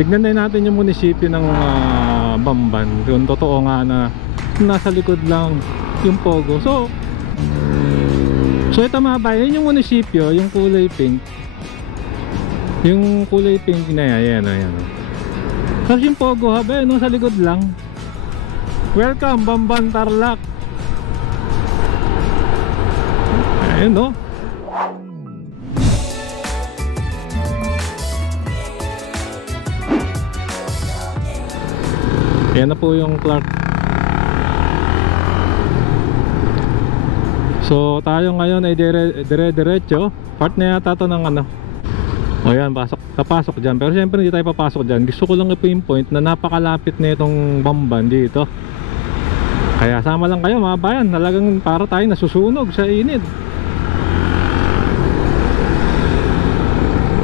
Tignan din natin yung munisipyo ng Bamban, kung totoo nga na nasa likod lang yung Pogo. So ito mga bayan, yung munisipyo, yung kulay pink. Yung kulay pink na yan, ayan. Tapos yung Pogo Hub, sa likod lang. Welcome Bamban Tarlac. Ayun no. Yan na po yung Clark. So tayo ngayon ay dire-diretso. Part na yata ito ng ano. O yan, papasok dyan. Pero syempre hindi tayo papasok dyan. Gusto ko lang i-pinpoint na napakalapit na itong Bamban dito. Kaya sama lang kayo mga bayan. Talagang para tayong nasusunog sa init.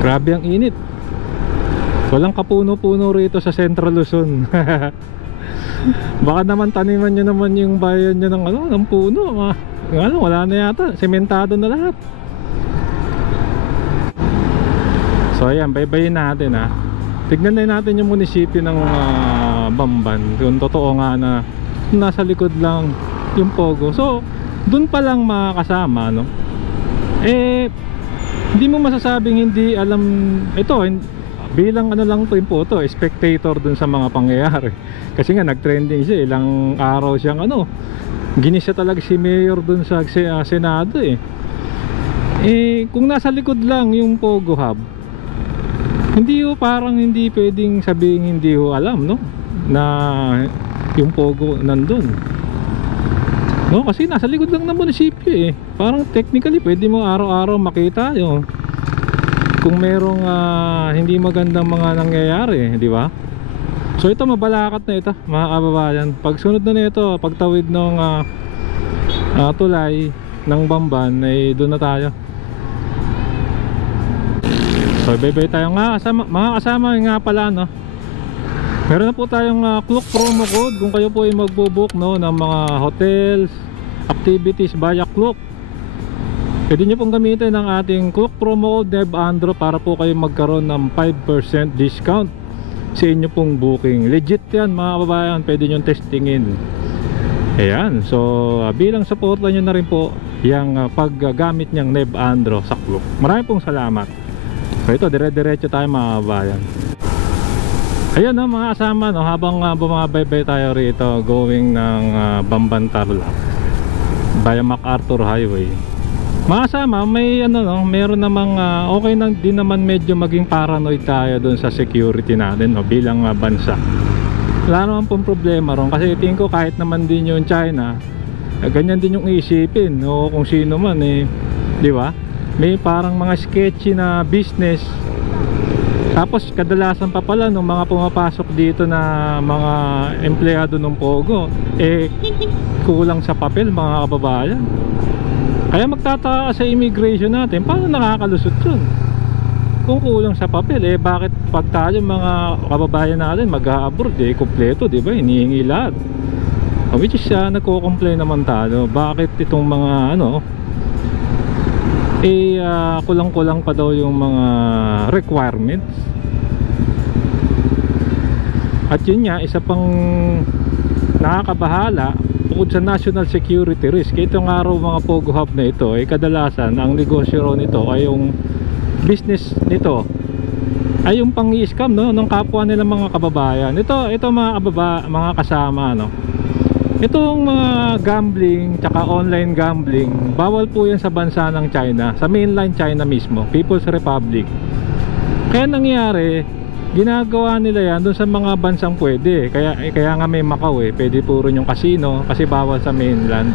Grabe ang init. Walang kapuno-puno rito sa Central Luzon. Baka naman taniman nyo naman yung bayan nyo ng puno. Wala na yata, sementado na lahat. So ayan, baybayin natin ha. Tignan din natin yung munisipyo ng Bamban, kung totoo nga na nasa likod lang yung Pogo. So dun pa lang makakasama, no? Hindi mo masasabing hindi alam ito. Bilang ano lang po yung photo, spectator dun sa mga pangyayari. Kasi nga nag-trending siya, ilang araw siyang ginisa talaga si Mayor dun sa Senado kung nasa likod lang yung Pogo Hub, hindi parang hindi pwedeng sabihin hindi alam, no? Na yung Pogo nandun, no? Kasi nasa likod lang ng munisipyo parang technically pwede mo araw-araw makita yung kung merong hindi magandang mga nangyayari, di ba? So ito mabalakat na ito mga kababayan. Pag sunod na nito, pagtawid ng tulay ng Bamban ay doon na tayo. So bye-bye tayo mga kasama nga pala, no? Meron na po tayong Klook promo code kung kayo po ay magbo-book, no, ng mga hotels, activities via Klook. Pwede nyo pong gamitin ang ating Klook promo code NEVANDRO para po kayo magkaroon ng 5% discount sa inyo pong booking. Legit yan mga kababayan, pwede nyo testingin. Ayan, so bilang supportan nyo na rin po yung paggamit nyang NEVANDRO sa Klook. Maraming pong salamat. So ito, dire-diretso tayo mga kababayan. Ayan no, mga kasama, no, habang bumabaybay tayo rito going ng Bamban Tarlac via MacArthur Highway. Makasama, may meron namang okay lang din naman medyo maging paranoid tayo dun sa security natin, no, bilang bansa. Wala naman pong problema ron kasi tingin ko kahit naman din yung China, ganyan din yung iisipin, o kung sino man di ba? May parang mga sketchy na business. Tapos kadalasan pa pala nung mga pumapasok dito na mga empleyado ng Pogo kulang sa papel mga kababayan. Kaya magtataka sa immigration natin, paano nakakalusot yun? Kung kulang sa papel, bakit pag tayo mga kababayan natin mag-a-abroad, kompleto, di ba? Hinihingi lahat. Which is nagko-complain naman tayo. Bakit itong mga kulang-kulang pa daw yung mga requirements. At yun nga, isa pang nakakabahala bukod sa national security risk. Itong araw mga Pogo Hub na ito kadalasan ang negosyo ro nito ay yung business nito ay yung pang-i-scam, no, ng kapwa nila mga kababayan. Ito mga kasama, no. Itong mga gambling tsaka online gambling, bawal po yan sa bansa ng China, sa mainland China mismo, People's Republic. Kaya nangyari, ginagawa nila yan doon sa mga bansang pwede. Kaya nga may Macau pwede puro yung casino kasi bawal sa mainland.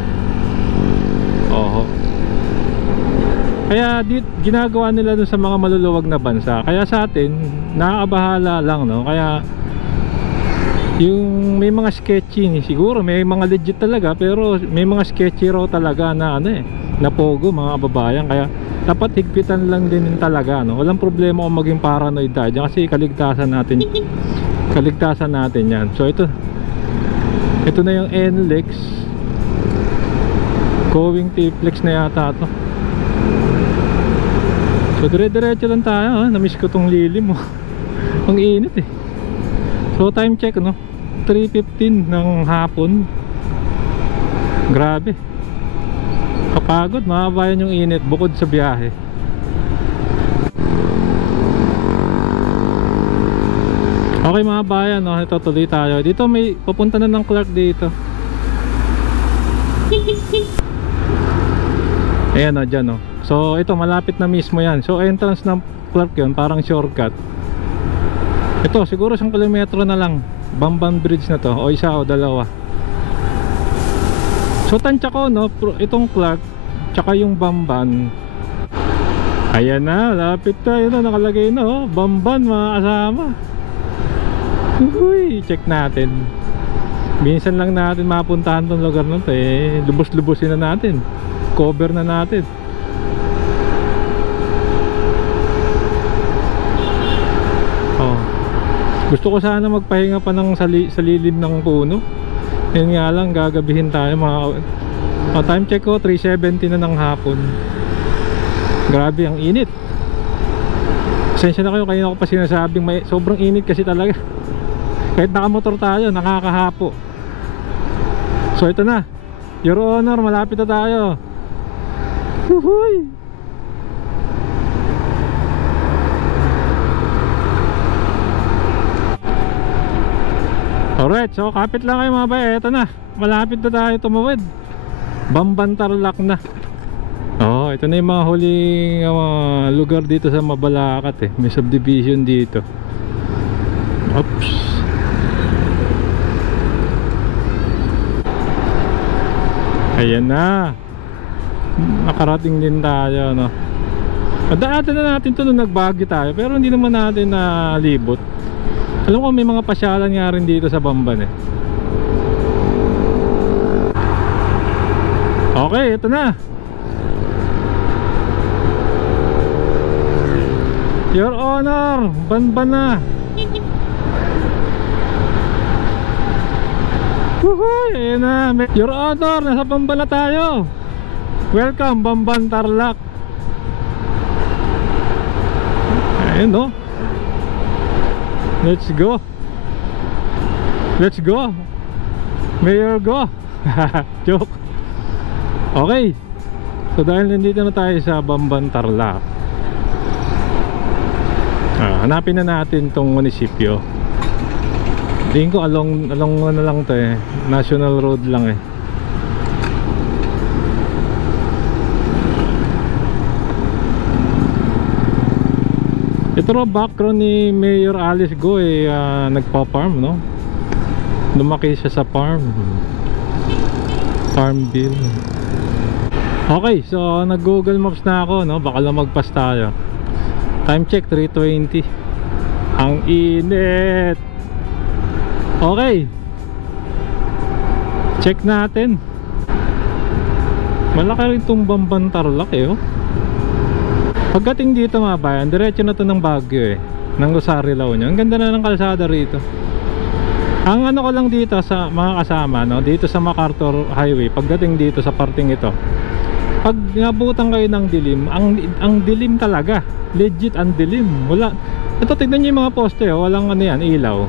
Kaya ginagawa nila doon sa mga maluluwag na bansa. Kaya sa atin nakakabahala lang, no. Kaya yung may mga sketchy, siguro may mga legit talaga, pero may mga sketchy raw talaga na na Pogo mga kababayan. Kaya dapat higpitan lang din talaga, no. Walang problema kung maging paranoid tayo dyan, kasi kaligtasan natin yan. So ito na yung NLEX going T-Flex na yata to. So dire-diretso lang tayo, namiss ko tong lilim mo. Ang init So time check, no, 3:15 ng hapon. Grabe, kapagod, makabayan yung init bukod sa biyahe. Okay mga bayan, no, ito tuloy tayo. Dito may papunta na ng Clark dito. Ayan o, dyan o. So ito malapit na mismo yan. So entrance ng Clark yun, parang shortcut. Ito siguro 1 kilometro na lang, Bamban Bridge na to, o isa o dalawa. So tansya ko, no, itong Clark tsaka yung Bamban. Ayan na, lapit tayo na, nakalagay na oh, Bamban mga kasama. Uy, check natin. Minsan lang natin mapuntahan tong lugar na to eh. Lubos-lubosin na natin, cover na natin. Oh, gusto ko sana magpahinga pa ng sa lilim ng puno. Yun nga lang, gagabihin tayo mga... time check ko 3:70 na ng hapon. Grabe ang init. Pasensya na kayo, kanina ko pa sinasabing may sobrang init kasi talaga. Kahit nakamotor tayo, nakakahapo. So ito na, Your Honor, malapit na tayo. Uhuy! Alright, so kapit lang kayo mga bay. Ito na, malapit na tayo tumawid. Bamban Tarlac na. Oh, ito na yung mga huling lugar dito sa Mabalacat eh. May subdivision dito. Oops. Ayan na, nakarating din tayo, no. Daanan na natin ito nung nagbagyo tayo, pero hindi naman natin nalibot. Alam ko may mga pasyalan nga rin dito sa Bamban eh. Okay, ito na. Your Honor, Bamban na. Woohoo! Ayan na, Your Honor, nasa Bamban na tayo. Welcome, Bamban Tarlac. Ayun no. Let's go. Let's go. Mayor go. Joke. Okay. So dahil nandito na tayo sa Bamban Tarlac, hanapin na natin tong munisipyo. Tingin ko along ano lang to eh, national road lang eh. Ito raw background ni Mayor Alice Go eh, nagpa-farm, no? Lumaki siya sa farm. Farmville. Okay, so nag-Google Maps na ako, no? Baka lang magpas tayo. Time check 3:20. Ang init. Okay, check natin. Malaki rin itong Bamban Tarlac eh oh. Pagdating dito mga bayan, diretso na to ng Baguio eh, ng Rosario La Union. Ang ganda na ng kalsada rito. Ang ano ko lang dito sa mga kasama, no, dito sa MacArthur Highway, pagdating dito sa parting ito, pag nabutan kayo ng dilim, ang dilim talaga. Legit ang dilim. Wala. Ito, tignan nyo yung mga poste oh, walang ano yan, ilaw.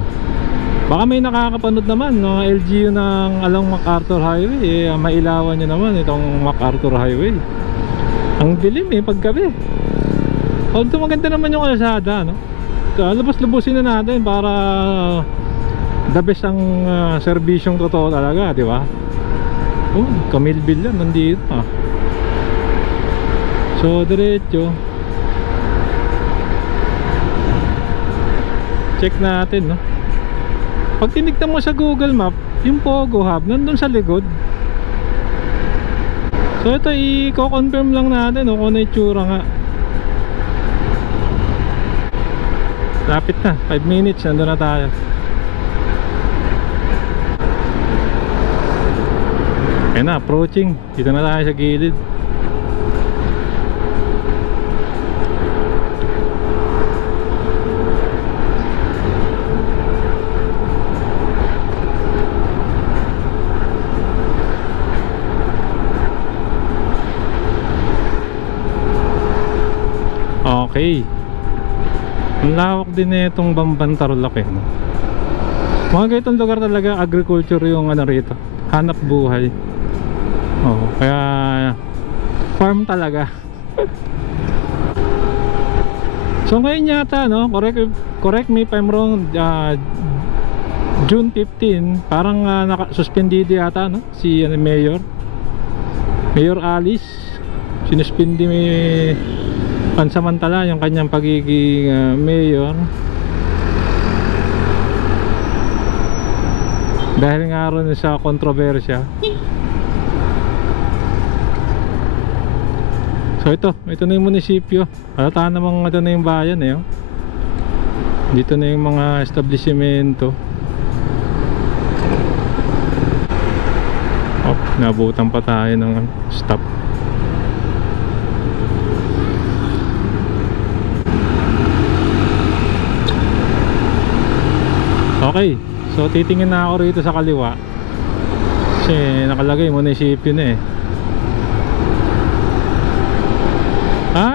Baka may nakakapanood naman no, LGU ng along MacArthur Highway eh, mailawan nyo naman itong MacArthur Highway. Ang dilim eh paggabi. Although maganda naman yung kalsada, no? Lubos-lubusin na natin para the best ang serbisyong totoo talaga, di ba? Oh, Camille yan nandito So diretso. Check natin, no? Pag tinignan mo sa Google Map, yung Pogo Hub nandun sa likod. So ito i-confirm lang natin kung ano itsura nga. Lapit na, 5 minutes nandun na tayo. Ayan na, approaching. Dito na tayo sa gilid. Okay. Ang lawak din na itong Bamban Tarlac eh, no? Mga ganitong lugar talaga, agriculture yung ano rito, hanap buhay. Oh, kaya farm talaga. So ngayon yata, no, correct me if I'm wrong, June 15 parang naka-suspendido yata, no, si Mayor Alice. Sinuspindi may pansamantala yung kanyang pagiging mayor dahil nga ron sa kontrobersya. So ito na yung munisipyo. Halata namang ito na yung bayan eh, oh. Dito na yung mga establishmento. Oh, nabutan pa tayo ng stop. Okay, so titingin na ako rito sa kaliwa kasi nakalagay munisipyo na eh.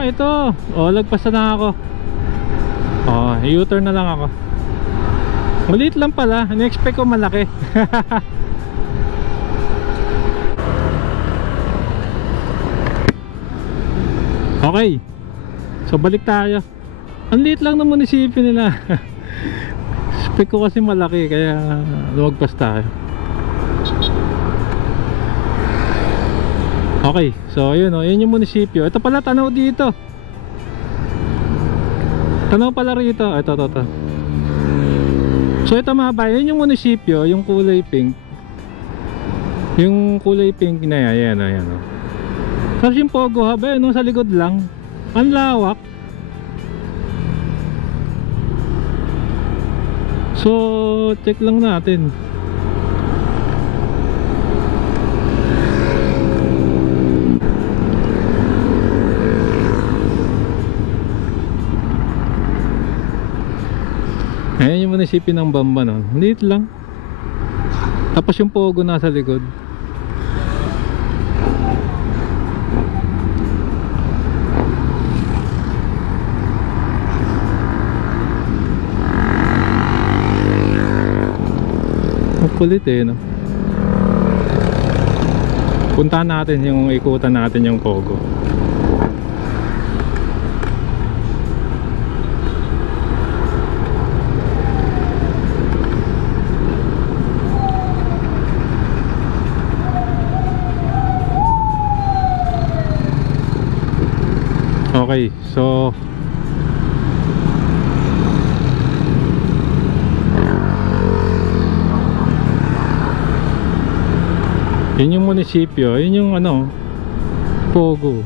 Ito. Lagpas na ako. U-turn na lang ako. Maliit lang pala. In-expect ko malaki. Okay. So balik tayo. Ang liit lang ng munisipyo nila. Expect ko kasi malaki kaya lumagpas tayo. Okay, so ayun o, yun yung munisipyo. Ito pala, tanaw dito. Tanaw pala rito. Ito. So ito mga bayan, yun yung munisipyo, yung kulay pink. Yung kulay pink na yan, ayan o. Tapos yung Pogo Hub, ayun o, sa likod lang. Ang lawak. So, check lang natin. Ayan yung munisipyo ng Bamba, no? Liit lang. Tapos yung Pogo nasa likod. Ang kulit eh, no? Puntahan natin yung ikutan natin yung Pogo. Okay, so yun yung munisipyo, yun yung ano, Pogo.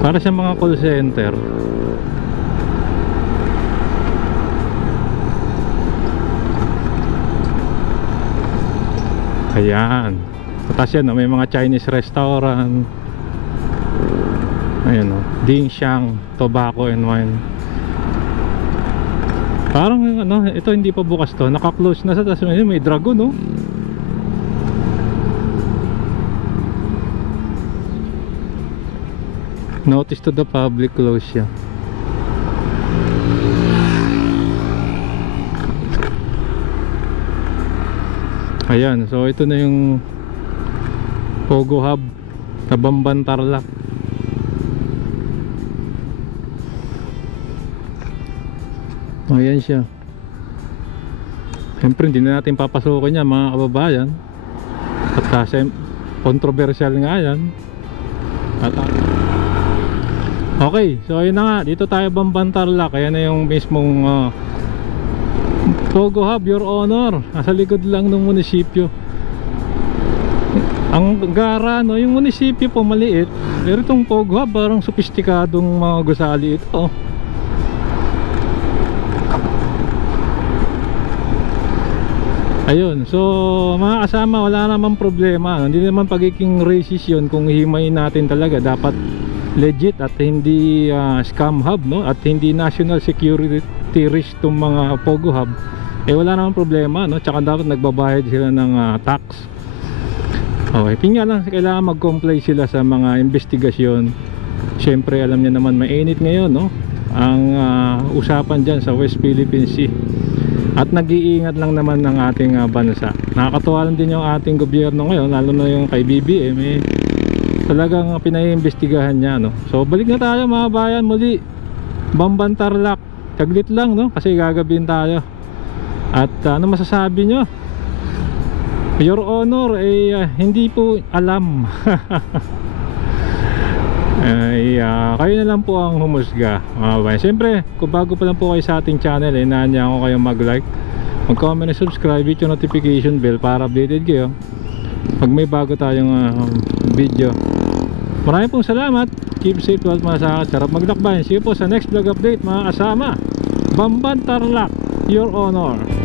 Para sa mga call center. Ayan. Tapos yan, may mga Chinese restaurant. Ayan o, Dingxiang Tobacco and Wine. Parang ano, ito hindi pa bukas to, naka-close na sa taas. May dragon, no? Notice to the public, close siya. Ayan, so ito na yung Pogo Hub na Bamban Tarlac. Ayan siya. Siyempre hindi na natin papasukin yan mga kababayan. At kasi controversial nga yan. Okay, so ayun na nga. Dito tayo Bamban Tarlac. Ayan na yung mismong Pogo Hub, Your Honor. Nasa likod lang ng munisipyo. Ang gara, no? Yung munisipyo po maliit. Pero itong Pogo Hub parang sopistikadong mga gusali ito. Ayun, so mga kasama, wala namang problema. Hindi naman pagiging racist yun kung himayin natin talaga. Dapat legit at hindi scam hub, no? At hindi national security risk itong mga Pogo Hub. Wala namang problema, no? Tsaka dapat nagbabayad sila ng tax. Okay, tingnan lang, kailangan mag-comply sila sa mga investigasyon. Siyempre, alam niya naman mainit ngayon, no? ang usapan dyan sa West Philippine Sea. At nag-iingat lang naman ng ating bansa. Nakakatuwa lang din yung ating gobyerno ngayon, lalo na yung kay BBM, talagang pinaiimbestigahan niya, no? So balik na tayo mga bayan muli. Bamban Tarlac, taglit lang, no? Kasi gagabihin tayo. At ano masasabi nyo? Your Honor, hindi po alam. Kayo na lang po ang humusga, mga bayan. Siyempre, kung bago pa lang po kayo sa ating channel, inaanya ako kayong mag-like, mag-comment, subscribe, hit yung notification bell para updated kayo pag may bago tayong video. Maraming pong salamat. Keep safe, tuwal mga sa akin. Sarap maglakbayan. See you po sa next vlog update mga kasama. Bamban Tarlac, Your Honor.